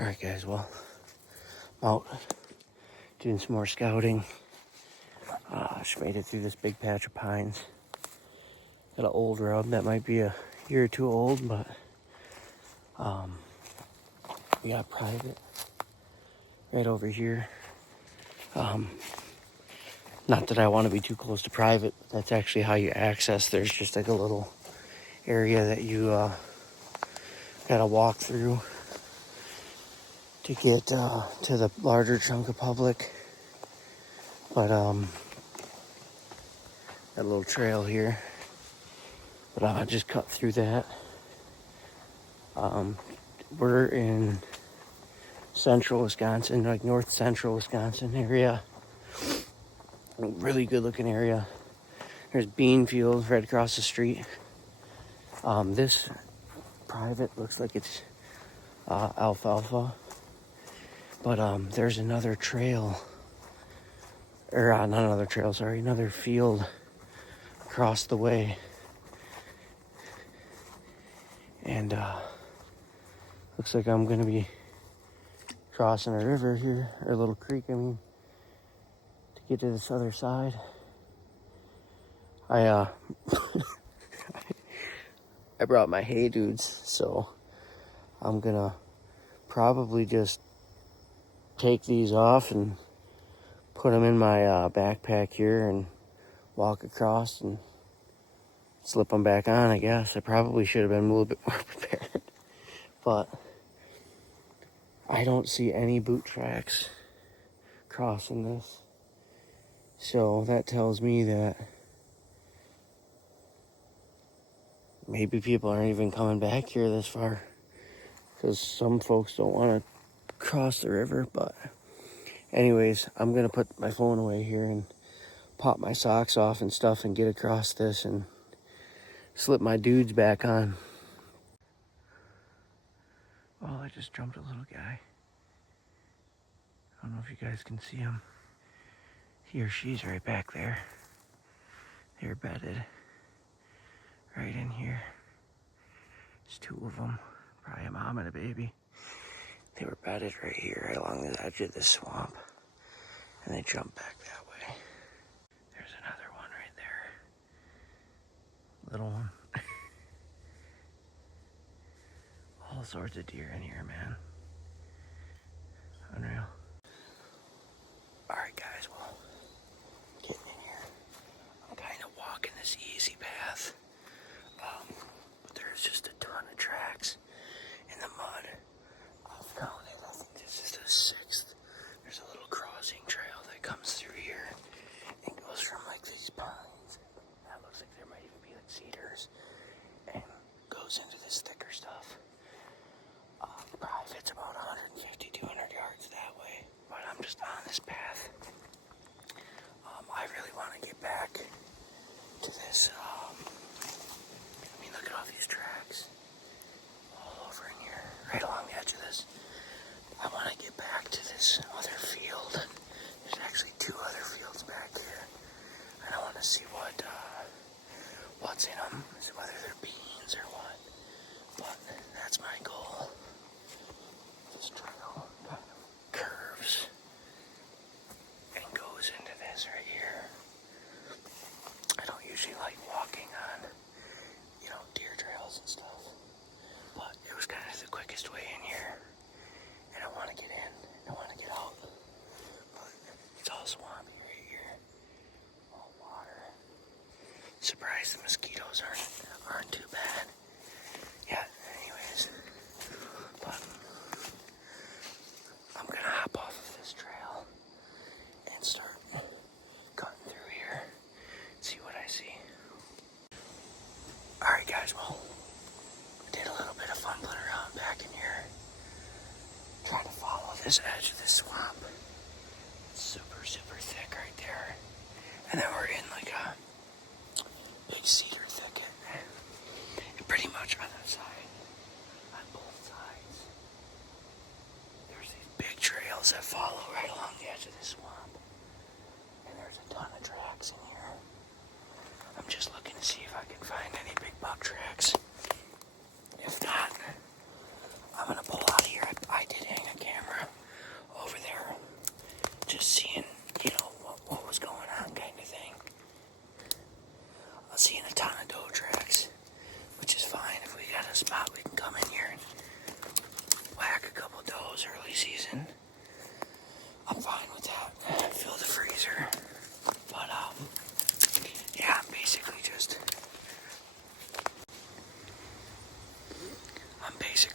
Alright guys, well, I'm out doing some more scouting. Just made it through this big patch of pines. Got an old rub that might be a year or two old, but we got private right over here. Not that I want to be too close to private, but that's actually how you access. There's just like a little area that you gotta walk through to get to the larger chunk of public. But that little trail here, but I just cut through that. We're in central Wisconsin, like north central Wisconsin area. Really good looking area. There's bean fields right across the street. This private looks like it's alfalfa, but there's another trail, or not another trail, sorry, another field across the way. And looks like I'm gonna be crossing a river here, or a little creek, I mean, to get to this other side. I brought my hay dudes, so I'm gonna probably just take these off and put them in my backpack here and walk across and slip them back on, I guess. I probably should have been a little bit more prepared, but I don't see any boot tracks crossing this. So that tells me that maybe people aren't even coming back here this far, because some folks don't want to cross the river. But anyways, I'm gonna put my phone away here and pop my socks off and stuff and get across this and slip my dudes back on. Well, I just jumped a little guy. I don't know if you guys can see him. He or she's right back there. They're bedded right in here. There's two of them, probably a mom and a baby. They were bedded right here, right along the edge of the swamp, and they jumped back that way. There's another one right there. Little one. All sorts of deer in here, man. Unreal. Alright guys, well, getting in here. I'm kind of walking this easy path. But there's just a ton of tracks in the mud. I've counted, I think this is the 6th. There's a little crossing trail that comes through here and goes from like these pines. That looks like there might even be like cedars, and goes into this thicker stuff. Probably fits about 150, 200 yards that way, but I'm just on this path. I really want to get back to this. I mean, look at all these tracks all over in here, right along the edge of this. I want to get back to this other field. There's actually 2 other fields back here, and I want to see what's in them, whether they're beans or what. But that's my goal. This trail kind of curves and goes into this right here. I don't usually like walking on, deer trails and stuff, but it was kind of the quickest way in here, and I want to get in, I want to get out, but it's all swampy right here, all water. Surprised the mosquitoes aren't too bad. Yeah, anyways, but I'm gonna hop off of this trail and start cutting through here, see what I see. Alright guys, well, I did a little bit of fumbling around back in here, trying to follow this edge of this swamp. It's super, super thick right there. And then we're in like a big cedar thicket. And pretty much on that side, on both sides, there's these big trails that follow right along the edge of this swamp. And there's a ton of tracks in here. I'm just looking to see if I can find any big buck tracks. If not, I'm gonna pull out of here. I did hang a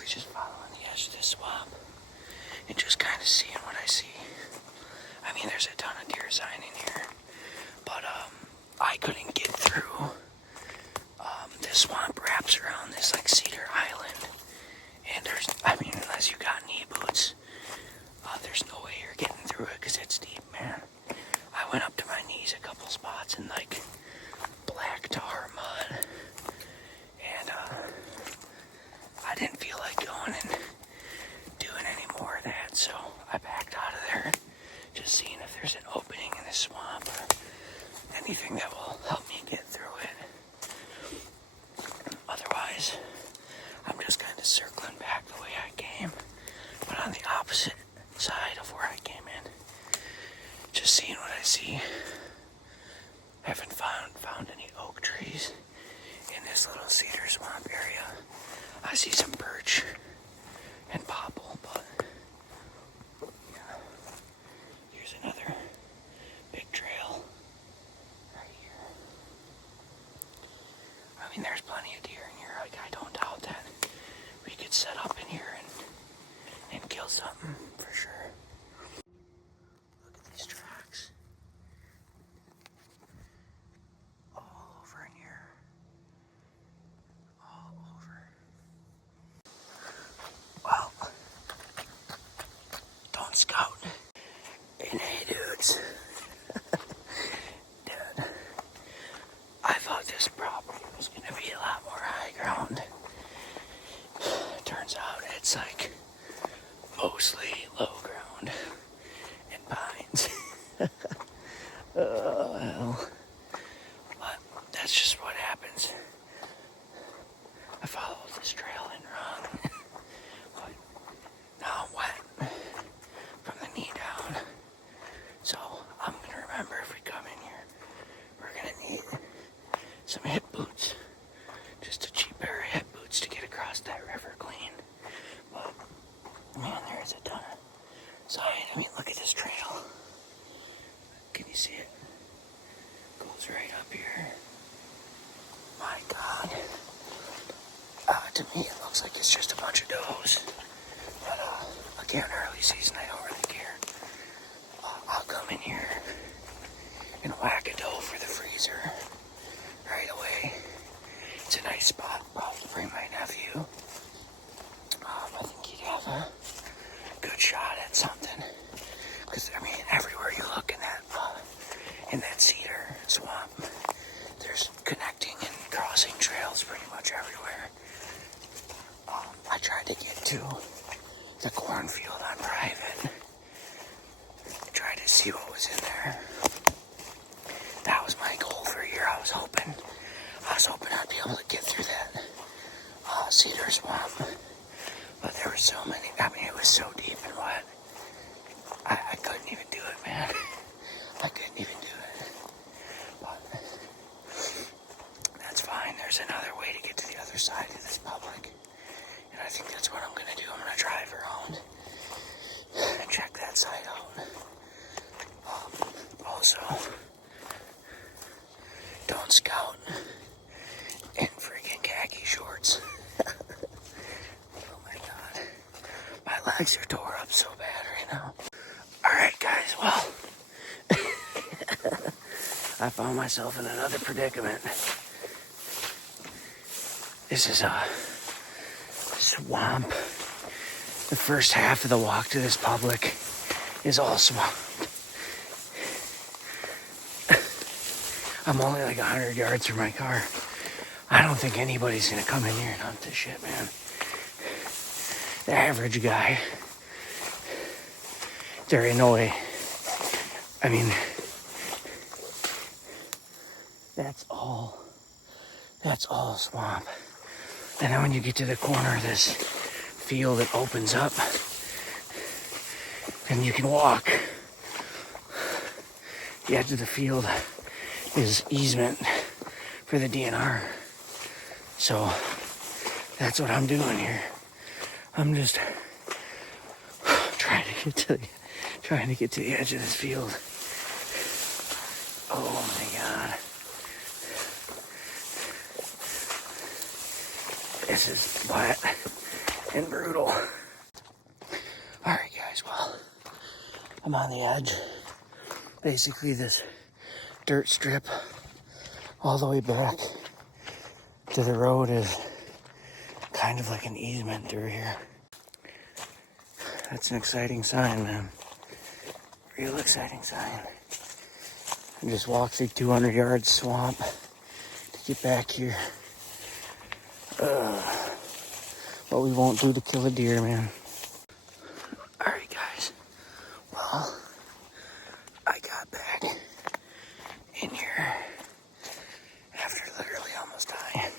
basically just following the edge of this swamp and just kind of seeing what I see. I mean, there's a ton of deer sign in here, but I couldn't get through. This swamp wraps around this like cedar island, and unless you got knee boots, there's no way you're getting through it because it's deep, man. I went up to my knees a couple spots in like black tar mud, and I didn't feel like going and doing any more of that, so I backed out of there, just seeing if there's an opening in the swamp or anything that will help me get through it. Otherwise, I'm just kind of circling back the way I came, but on the opposite side of where I came in, just seeing what I see. Haven't found any oak trees in this little cedar swamp area. I see some birch and popple, but yeah. Here's another big trail right here. I mean, there's plenty of deer in here. Like, I don't doubt that we could set up in here and kill something for sure. Look at these tracks. All over in here. All over. Well, don't scout. And hey, dudes. Dude, I thought this property was going to be a lot more high ground. Turns out it's like mostly low ground and pines. Oh, hell. But that's just what happens. I followed this trail in wrong. But now I'm wet from the knee down. So I'm going to remember if we come in here, we're going to need some hip boots. Just a cheap pair of hip boots to get across that river clean. But man, there's a ton of sign. I mean, look at this trail. Can you see it? Goes right up here. My God. To me, it looks like it's just a bunch of does. But again, early season, I don't really care. I'll come in here and whack a doe for the freezer right away. It's a nice spot. Probably bring my nephew. I think he'd have a good shot at something. Because, I mean, everywhere you look in that cedar swamp, there's connecting and crossing trails pretty much everywhere. I tried to get to the cornfield on private. Tried to see what was in there. That was my goal for a year. I was hoping I'd be able to get through that cedar swamp. But there were so many. I mean, it was so deep and wet. I couldn't even do it, man. I couldn't even do it. But that's fine. There's another way to get to the other side of this public. And I think that's what I'm going to do. I'm going to drive around and check that side out. Also, don't scout in freaking khaki shorts. Oh my God. My legs are tore up so bad right now. Alright guys, well, I found myself in another predicament. This is a swamp. The first half of the walk to this public is all swamp. I'm only like 100 yards from my car. I don't think anybody's gonna come in here and hunt this shit, man. The average guy, there ain't no way. I mean, that's all swamp. And then when you get to the corner of this field, it opens up and you can walk. The edge of the field is easement for the DNR. So that's what I'm doing here. I'm just trying to get to the edge of this field. Oh my God. This is wet and brutal. Alright guys, well, I'm on the edge. Basically this dirt strip all the way back to the road is kind of like an easement through here. That's an exciting sign, man. Real exciting sign. I just walked through 200 yards swamp to get back here. What we won't do to kill a deer, man. Alright guys, well, I got back in here after literally almost dying.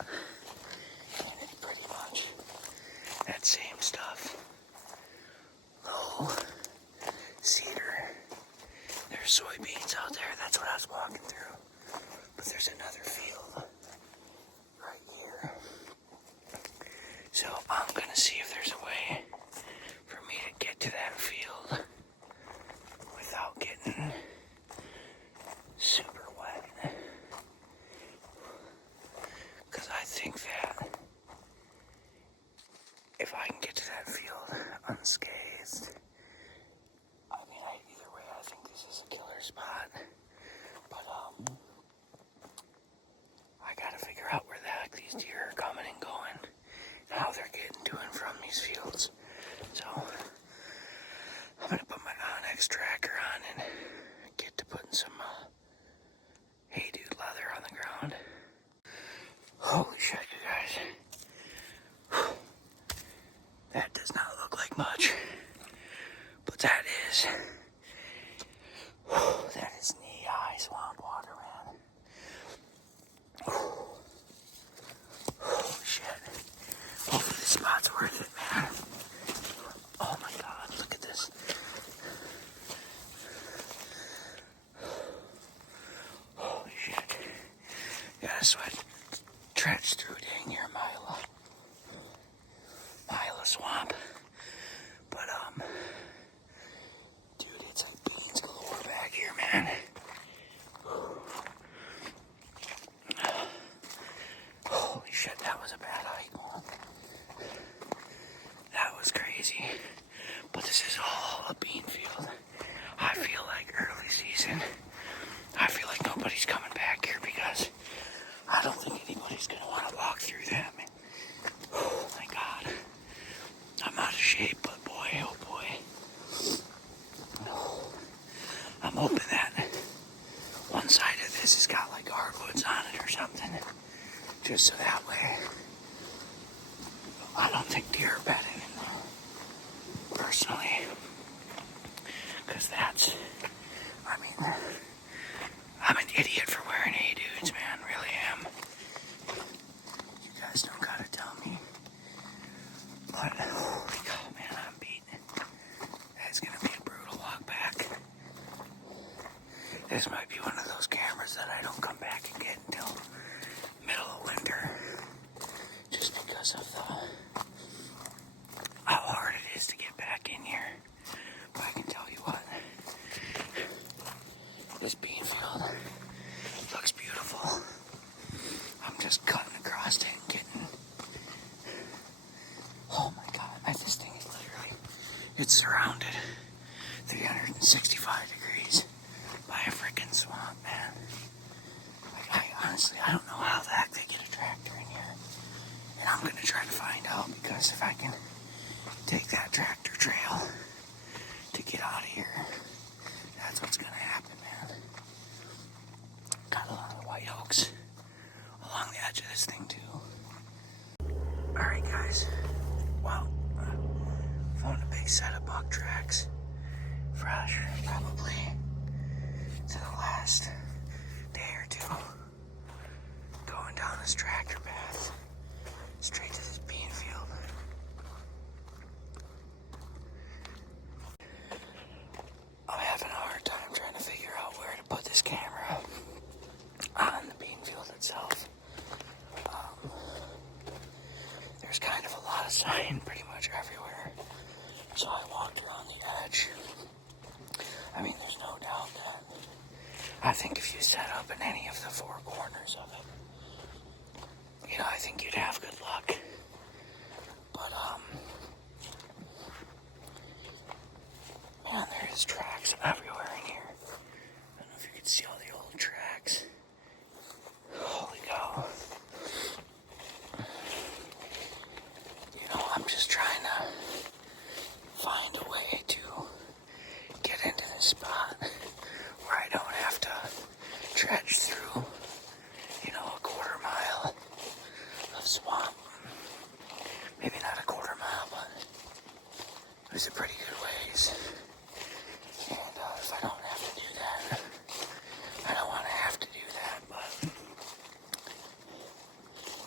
And it's pretty much that same stuff. Low cedar. There's soybeans out there, that's what I was walking through. But there's another field right here. So I'm gonna see if there's a way for me to get to that field without getting super wet. Because I think that if I can get to that field unscathed, I mean, either way, I think this is a killer spot. But I gotta figure out where these deer are coming and going, how they're getting to and from these fields. So I'm gonna put my Onyx tracker on and get to putting some Hey Dude leather on the ground. Holy shit, you guys. That does not look like much, but that is knee-high swamp water, man. Holy shit. Hopefully this spot's worth it, man. Oh my god, look at this. Holy shit. Gotta sweat. Trench through dang near Mila swamp. But dude, it's like beans galore back here, man. Holy shit, that was a bad hike, man. That was crazy. But this is all a bean field. I feel like early season. I feel like nobody's coming back here because I don't think anybody's gonna want to walk through that, man. Oh my god. I'm out of shape, but boy, oh boy. I'm hoping that one side of this has got like hardwoods on it or something. Just so that way I don't think deer are bedding in there. Personally. Because that's, I mean, I'm an idiot for wearing A-dudes, man. Really am. You guys don't gotta tell me. But holy cow, man, I'm beaten. That's gonna be a brutal walk back. This might be one of those cameras that I don't come back and get until middle of winter. Just because of how hard it is to get back in here. But I can tell you what, this bean field looks beautiful. I'm just cutting across it and getting, oh my god, this thing is literally, it's surrounded 365 degrees by a freaking swamp, man. Like, honestly, I don't know how the heck they get a tractor in here. And I'm gonna try to find out, because if I can take that tractor trail to get out of here, that's what's gonna happen, man. Got a lot of white oaks along the edge of this thing too. Alright guys, well, found a big set of buck tracks. Fresh, probably to the last day or two. Going down this tractor path, straight to this bean field. I'm having a hard time trying to figure out where to put this camera on the bean field itself. There's kind of a lot of sign pretty much everywhere. So I walked around the edge. I mean, there's no doubt that I think if you set up in any of the four corners of it, I think you'd have good luck. But, man, there's tracks everywhere in here. I don't know if you can see all the old tracks. Holy cow. I'm just trying to find a way to get into this spot where I don't have to dredge through, a quarter-mile of swamp. Maybe not a quarter-mile, but it's a pretty good ways. And if I don't have to do that, I don't want to have to do that, but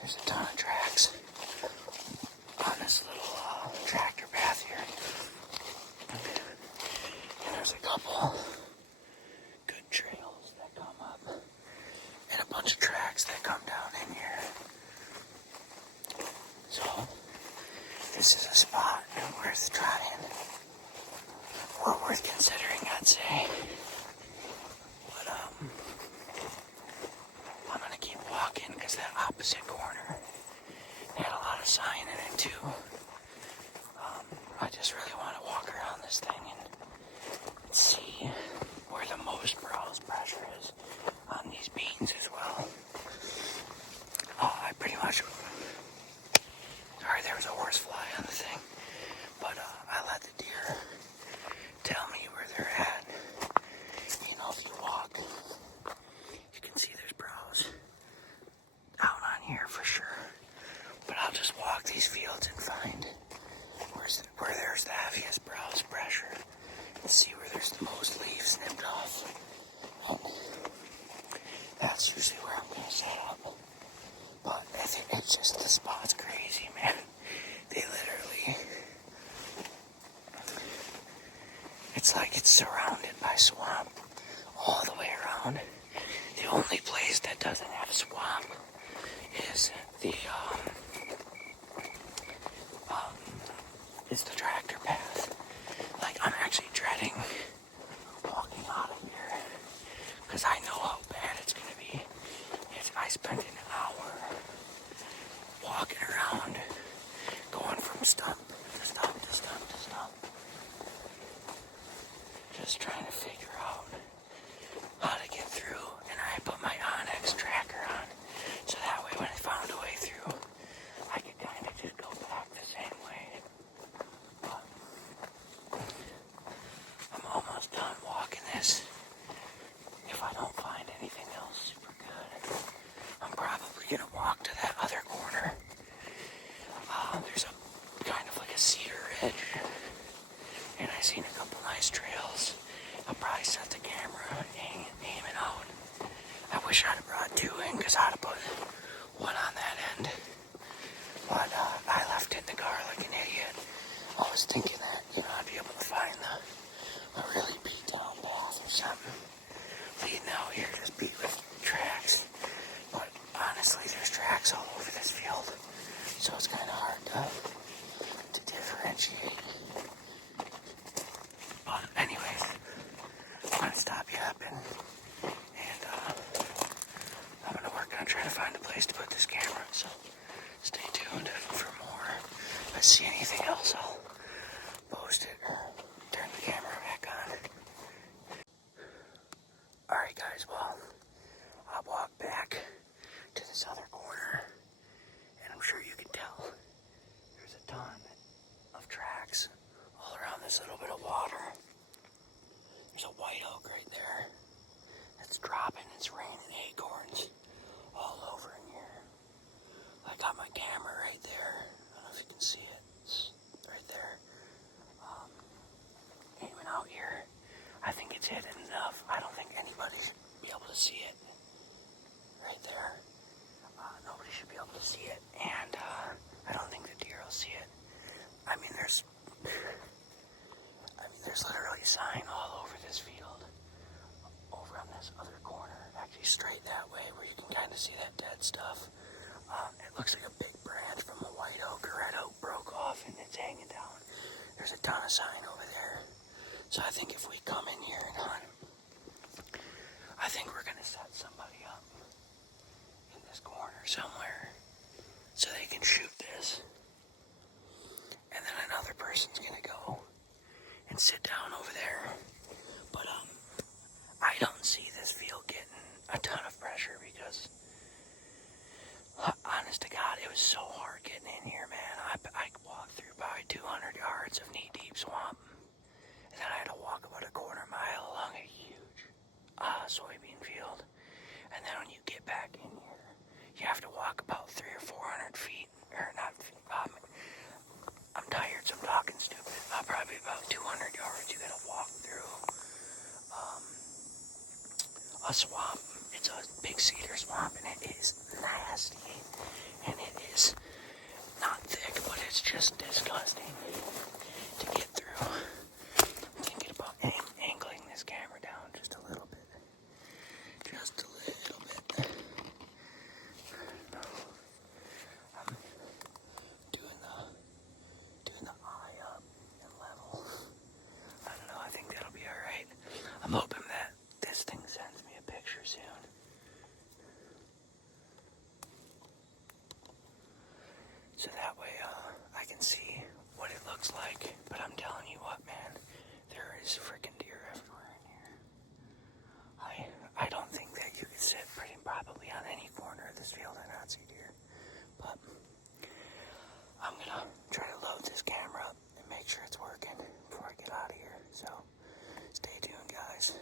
there's a ton of tracks on this little tractor path here. And there's a couple good trails that come up and a bunch of tracks that come down in here. So this is a spot worth trying, or worth considering, I'd say. But I'm gonna keep walking because that opposite corner had a lot of sign in it too. I just really want to walk around this thing and see where the most browse pressure is on these beans as well. I pretty much... Sorry, there was a horsefly on the thing. But I let the deer tell me where they're at. If you walk, you can see there's browse out on here for sure. But I'll just walk these fields and find where there's the heaviest browse pressure and see where there's the most leaves snipped off. And that's usually where I'm going to set up. But I think it's just, the spot's crazy, man. They literally... It's like it's surrounded by swamp all the way around. The only place that doesn't have swamp is the tractor path. Like, I'm actually dreading walking out of here because I know how bad it's gonna be. I spent an hour walking around, going from stump to stump to stump to stump, just trying to figure out how to get through. And I put my Onyx tracker on, so that way when I found a way through, I could kind of just go back the same way. But I'm almost done walking this. If I don't find anything else super good, I'm probably going to walk to that other corner. There's a kind of like a cedar ridge, and I've seen a couple nice trails. I'll probably set the camera and aim it out. I wish I'd have brought two in because I'd have put one on that end. But I left it in the car like an idiot. I was thinking that, I'd be able to find a really beat down path or something leading out here, just beat with tracks. But honestly, there's tracks all over this field, so it's kind of hard to differentiate. But anyways, I'm going to stop you up and I'm going to work on trying to find a place to put this camera, so stay tuned for more. If I see anything else, I'll post it or turn the camera back on. Alright guys, well, I'll walk back to this other corner, and I'm sure you can tell there's a ton of tracks all around this little bit of water. There's a white oak right there that's dropping. It's raining acorns all over in here. I got my camera right there. I don't know if you can see it. It's right there. Aiming out here. I think it's hidden enough. I don't think anybody should be able to see it. Right there. Nobody should be able to see it. And I don't think the deer will see it. I mean, there's literally sign all over this field. Over on this other corner. Actually straight that way where you can kind of see that dead stuff. It looks like a big branch from a white oak or red oak broke off and it's hanging down. There's a ton of sign over there. So I think if we come in here and hunt, I think we're going to set somebody up in this corner somewhere. 200 yards, you gotta walk through a swamp. It's a big cedar swamp, and it is nasty, and it is not thick, but it's just disgusting to get through. I'm thinking about angling this camera down just a little bit. Just a little bit. I'm doing the eye up and level. I don't know, I think that'll be alright. I'm hoping that this thing sends me a picture soon. So that way I can see what it looks like. But I'm telling you what, man, there is freaking deer everywhere in here. I don't think that you could sit probably on any corner of this field and not see deer. But I'm gonna try to load this camera up and make sure it's working before I get out of here. So stay tuned, guys.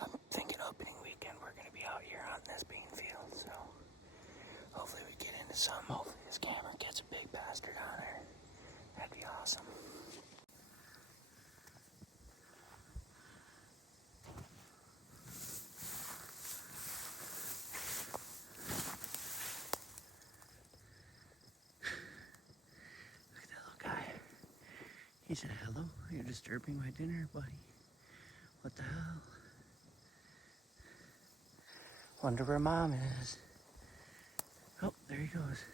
I'm thinking opening weekend we're gonna be out here on this bean field. So hopefully we get into some. Hopefully this camera gets a big bastard on there. That'd be awesome. Look at that little guy. He said, "Hello, you're disturbing my dinner, buddy. What the hell? Wonder where Mom is." Oh, there he goes.